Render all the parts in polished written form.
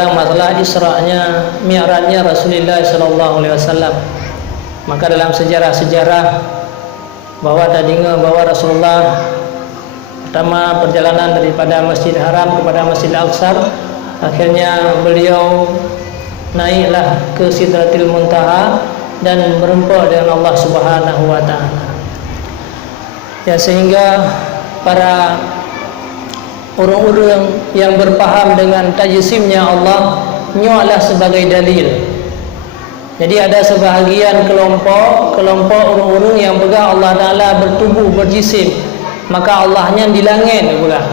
tentang masalah Isra'nya, Mi'rajnya Rasulullah sallallahu alaihi wasallam. Maka dalam sejarah-sejarah bahwa tadinya bahwa Rasulullah pertama perjalanan daripada Masjid Haram kepada Masjid Al-Aqsa, akhirnya beliau naiklah ke Sidratil Muntaha dan berjumpa dengan Allah Subhanahu wa taala. Ya, sehingga para orang-orang yang berpaham dengan tajsimnya Allah nyuaklah sebagai dalil. Jadi ada sebahagian kelompok orang-orang yang pegang Allah Ta'ala bertubuh, berjisim, maka Allahnya di langit pula.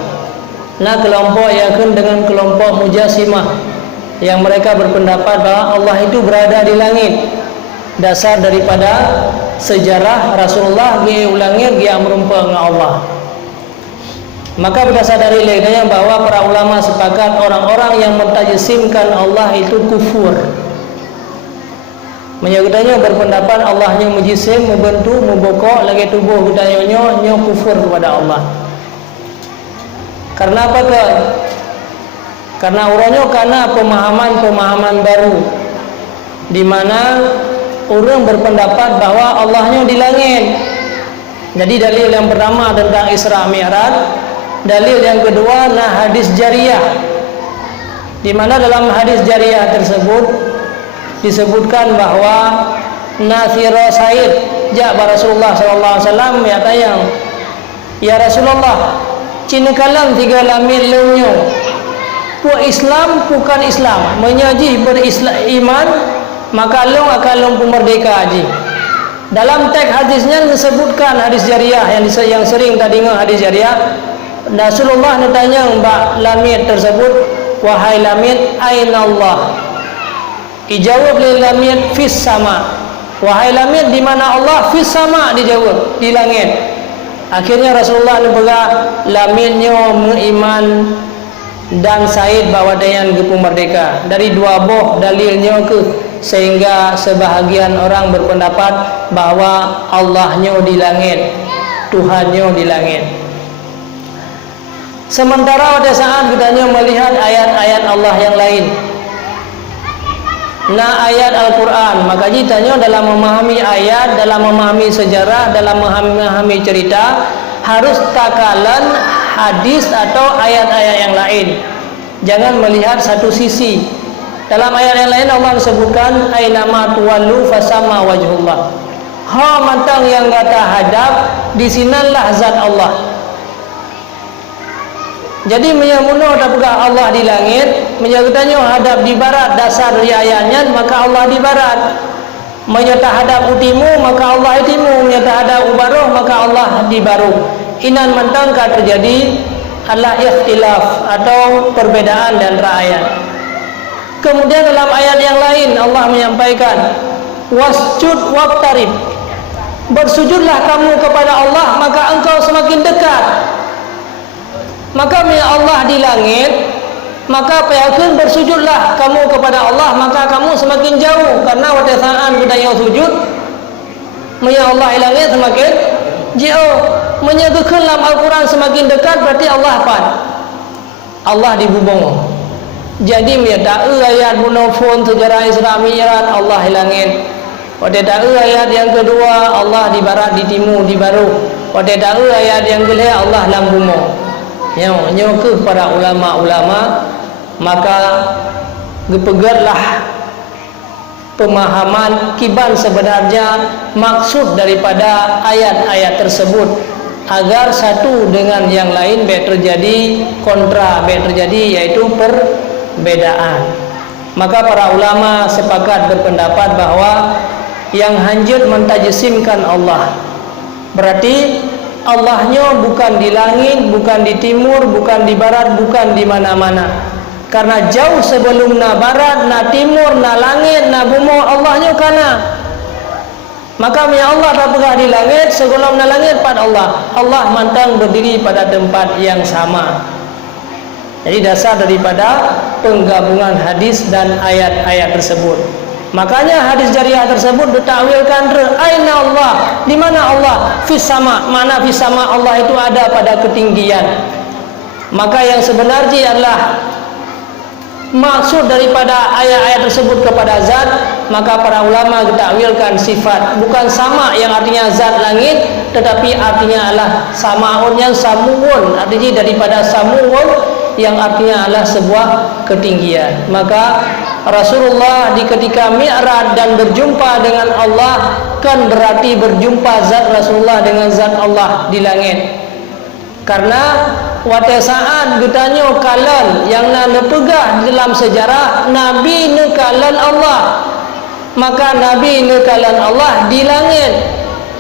Nah, kelompok yakin dengan kelompok Mujassimah yang mereka berpendapat bahawa Allah itu berada di langit. Dasar daripada sejarah Rasulullah dia ulangnya dia merumpah dengan Allah. Maka berdasar dari leganya bahawa para ulama sepakat orang-orang yang mentajsimkan Allah itu kufur. Menyebutnya berpendapat Allahnya mujisim, membentuk, membokok lagi tubuh budaya nyo kufur kepada Allah. Karena apa ke? Karena orangnya karena pemahaman baru, di mana orang berpendapat bahawa Allahnya di langit. Jadi dalil yang pertama tentang Isra Mi'raj, dalil yang kedua hadis jariyah, di mana dalam hadis jariyah tersebut disebutkan bahawa Nathira Said ja'ba Rasulullah sallallahu alaihi wasallam ya tayang, ya Rasulullah, cina kalam tiga lamil leunyo pu Islam bukan Islam menyajih beriman, maka long akan long merdeka haji. Dalam teks hadisnya disebutkan hadis jariyah yang sering tadi dengar hadis jariyah. Rasulullah bertanya mbak lamit tersebut, wahai lamit, aina Allah? Dijawab oleh lamit, fis sama. Wahai lamit, di mana Allah? Fis sama, dijawab, di langit. Akhirnya Rasulullah berkata, lamitnya beriman dan Said bahawa dayan gepu merdeka. Dari dua boh dalilnya ke, sehingga sebahagian orang berpendapat bahawa Allahnya di langit, Tuhannya di langit. Sementara pada saat kita melihat ayat-ayat Allah yang lain, ayat Al-Quran, maka jitanya dalam memahami ayat, dalam memahami sejarah, dalam memahami cerita, harus takalan hadis atau ayat-ayat yang lain. Jangan melihat satu sisi. Dalam ayat yang lain Allah sebutkan ainama tuwallu fasama wajhullah. Ha mantang yang kata hadap, di sinalah zat Allah. Jadi menyamuna tapga Allah di langit, menyatakannya hadap di barat, dasar dari ayatnya maka Allah di barat. Menyata hadap utimu maka Allah utimu, menyata hadap ubaruh maka Allah di baruh. Inan mantangkah terjadi adalah ikhtilaf atau perbedaan dan ayat. Kemudian dalam ayat yang lain Allah menyampaikan wasjud waqtarib, bersujudlah kamu kepada Allah maka engkau semakin dekat. Maka Allah di langit, maka payahkan bersujudlah kamu kepada Allah maka kamu semakin jauh. Karena pada saat budaya sujud Allah di langit semakin jauh. Menyatakan dalam Al-Quran semakin dekat berarti Allah apa? Allah di bubung. Jadi tahu ayat bunofon sejarah Isra Mi'raj Allah di langit. Pada tahu ayat yang kedua Allah di barat, di timur, di baru. Pada tahu ayat yang kedua Allah dalam bumi. Yang ke para ulama-ulama, maka gepegarlah pemahaman kiban sebenarnya maksud daripada ayat-ayat tersebut, agar satu dengan yang lain baik terjadi kontra, baik terjadi yaitu perbedaan. Maka para ulama sepakat berpendapat bahawa yang hanjut mentajsimkan Allah berarti Allahnya bukan di langit, bukan di timur, bukan di barat, bukan di mana-mana. Karena jauh sebelum na barat, na timur, na langit, na bumi, Allahnya kana. Maka Allah tak pernah di langit, sebelum na langit pada Allah. Allah mantang berdiri pada tempat yang sama. Jadi dasar daripada penggabungan hadis dan ayat-ayat tersebut. Makanya hadis jariyah tersebut ditakwilkan aina Allah, di mana Allah? Fis sama. Mana fis sama? Allah itu ada pada ketinggian. Maka yang sebenarnya adalah maksud daripada ayat-ayat tersebut kepada zat, maka para ulama takwilkan sifat, bukan sama yang artinya zat langit, tetapi artinya adalah samaun yang samuun, artinya daripada samuun yang artinya adalah sebuah ketinggian. Maka Rasulullah di ketika Mi'raj dan berjumpa dengan Allah, kan berarti berjumpa zat Rasulullah dengan zat Allah di langit. Karena wata saat ditanya kalan yang nak pegah dalam sejarah Nabi nekalan Allah, maka Nabi nekalan Allah di langit.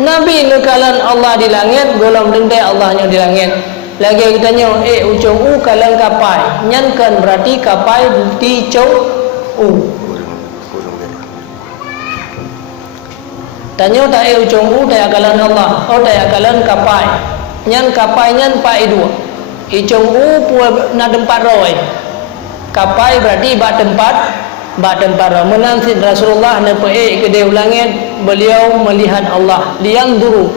Nabi nekalan Allah di langit, golong dendai Allahnya di langit. Lagi kita tanya, ucung u kalan kapai, nyankan berarti kapai di cung u. Tanya tak ucung u tak kalan Allah, tak kalan kapai. Nyan kapai nyan pai dua. Icung u na tempat roy. Kapai berarti ba tempat roy. Menanti Rasulullah na ke dia langit, beliau melihat Allah. Liang duru.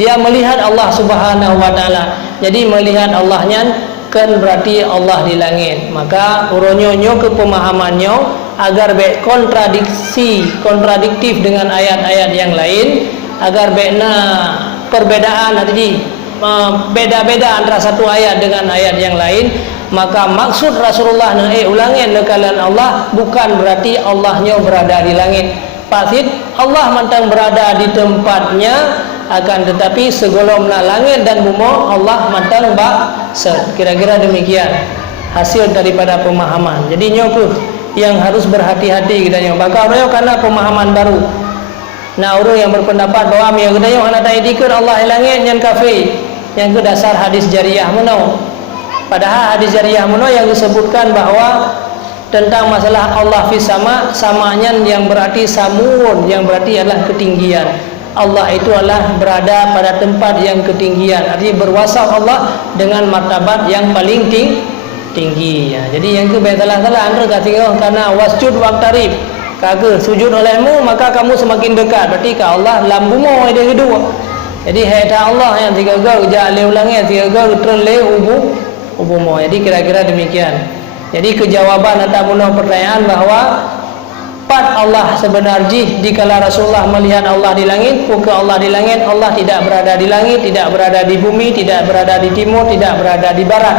Dia melihat Allah Subhanahu wa taala. Jadi melihat Allah nyan kan berarti Allah di langit. Maka uronyo ke pemahamannya agar baik kontradiktif dengan ayat-ayat yang lain, agar baikna perbedaan tadi beda-beda antara satu ayat dengan ayat yang lain, maka maksud Rasulullah ulangin nekalan Allah bukan berarti Allahnya berada di langit. Pasti Allah mantang berada di tempatnya, akan tetapi segolong langit dan bumi Allah mantang kira-kira demikian hasil daripada pemahaman. Jadi nyoku yang harus berhati-hati kita nyoku. Maka orang karena pemahaman baru. Nah, orang yang berpendapat bahawa yang kedaya anak tak dikir Allah langit yang kafir, yang ke dasar hadis jariyah menau. Padahal hadis jariyah menau yang disebutkan bahawa tentang masalah Allah fi sama, samanya yang berarti samuun, yang berarti adalah ketinggian. Allah itu adalah berada pada tempat yang ketinggian, artinya berwasaf Allah dengan martabat yang paling tinggi. Ya, jadi yang ke salah-salah anda kata karena wasjud waqtarib, kagak sujud olehmu maka kamu semakin dekat, berarti ke Allah lambumo dia kedua. Jadi hada Allah yang tiga gau jale ulangnya tiga gau terle ubumo. Jadi kira-kira demikian. Jadi kejawaban atas pertanyaan bahawa pat Allah sebenarnya dikala Rasulullah melihat Allah di langit, bukan Allah di langit, Allah tidak berada di langit, tidak berada di bumi, tidak berada di timur, tidak berada di barat.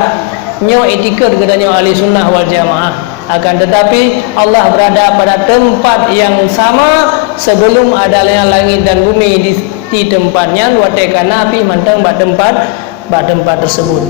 Nyo itikad katanya ahli sunnah wal jamaah. Akan tetapi Allah berada pada tempat yang sama sebelum adanya langit dan bumi di tempatnya, watekana api mantang tempat tersebut.